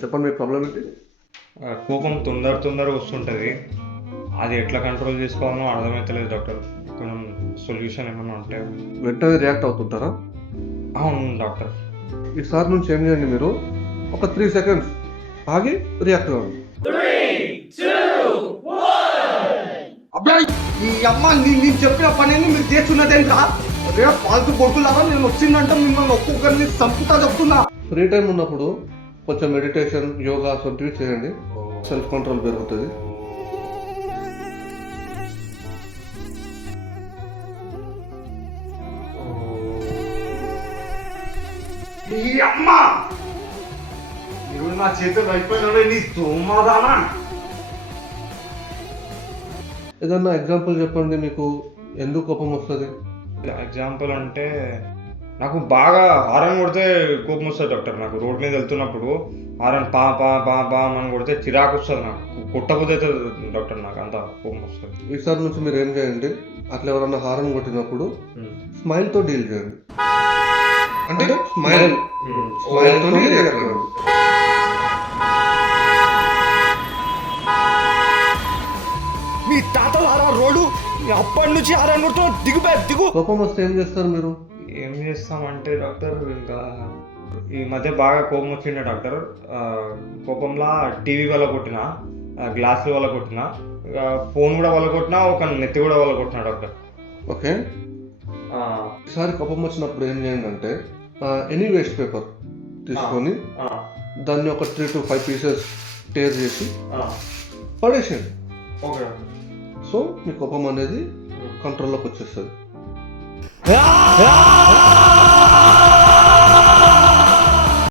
చెప్పండి మీ ప్రాబ్లం ఏంటి? కోపం తొందర వస్తుంటుంది. అది ఎట్లా కంట్రోల్ చేసుకోవాలో అర్థమవుతలేదు డాక్టర్. కొంచెం సొల్యూషన్ ఏమైనా ఉంటే. వెంటనే రియాక్ట్ అవుతుంటారా? అవును డాక్టర్. ఈసారి నుంచి ఏం చేయండి, మీరు ఒక 3 seconds ఆగి రియాక్ట్ కావాలి. అబ్బాయి ఈ అమ్మ నేను చెప్పిన పనిని మీరు చేస్తున్నదేంట్రా? రేపు పాల్తు కొడుకులాగా నేను వచ్చిందంటే మిమ్మల్ని ఒక్కొక్కరిని చంపుతా చెప్తున్నా. ఫ్రీ టైం ఉన్నప్పుడు కొంచెం మెడిటేషన్, యోగా వంటివి చేయండి. సెల్ఫ్ కంట్రోల్ పెరుగుతుంది. ఈ అమ్మ మీరు నా చేతులు అయిపోయినవే నీ సోమాదానా. ఏదన్నా ఎగ్జాంపుల్ చెప్పండి, మీకు ఎందుకు కోపం వస్తుంది? ఎగ్జాంపుల్ అంటే నాకు బాగా హారన్ కొడితే కోపం వస్తుంది డాక్టర్. నాకు రోడ్ మీద వెళ్తున్నప్పుడు హారన్ పా పా పా పా అని కొడితే చిరాకు వస్తుంది. నాకు కొట్టబోతే డాక్టర్, నాకు అంత కోపం వస్తుంది. ఈసారి నుంచి మీరు ఏం చేయండి, అట్లా ఎవరన్నా హారన్ కొట్టినప్పుడు స్మైల్తో డీల్ చేయండి. అంటే స్మైల్తో రియాక్ట్ కావాలి. మీ తాతలు ఆరా రోడ్డు అప్పటి నుంచి ఆరా దిగు. కోపం వస్తే ఏం చేస్తారు మీరు? ఏం చేస్తామంటే డాక్టర్, ఇంకా ఈ మధ్య బాగా కోపం వచ్చిండే డాక్టర్. కోపంలా టీవీ వల్ల కొట్టిన, గ్లాసుల వల్ల కొట్టిన, ఫోన్ కూడా వల్ల కొట్టినా, ఒక నెత్తి కూడా వల్ల కొట్టిన డాక్టర్. ఓకే, ఈసారి కోపం వచ్చినప్పుడు ఏం చేయండి అంటే ఎనీ వేస్ట్ పేపర్ తీసుకొని దాన్ని ఒక 3 to 5 pieces టేర్ చేసి పడేసేయండి. ఓకే. సో మీ కోపం అనేది కంట్రోల్లోకి వచ్చేస్తుంది.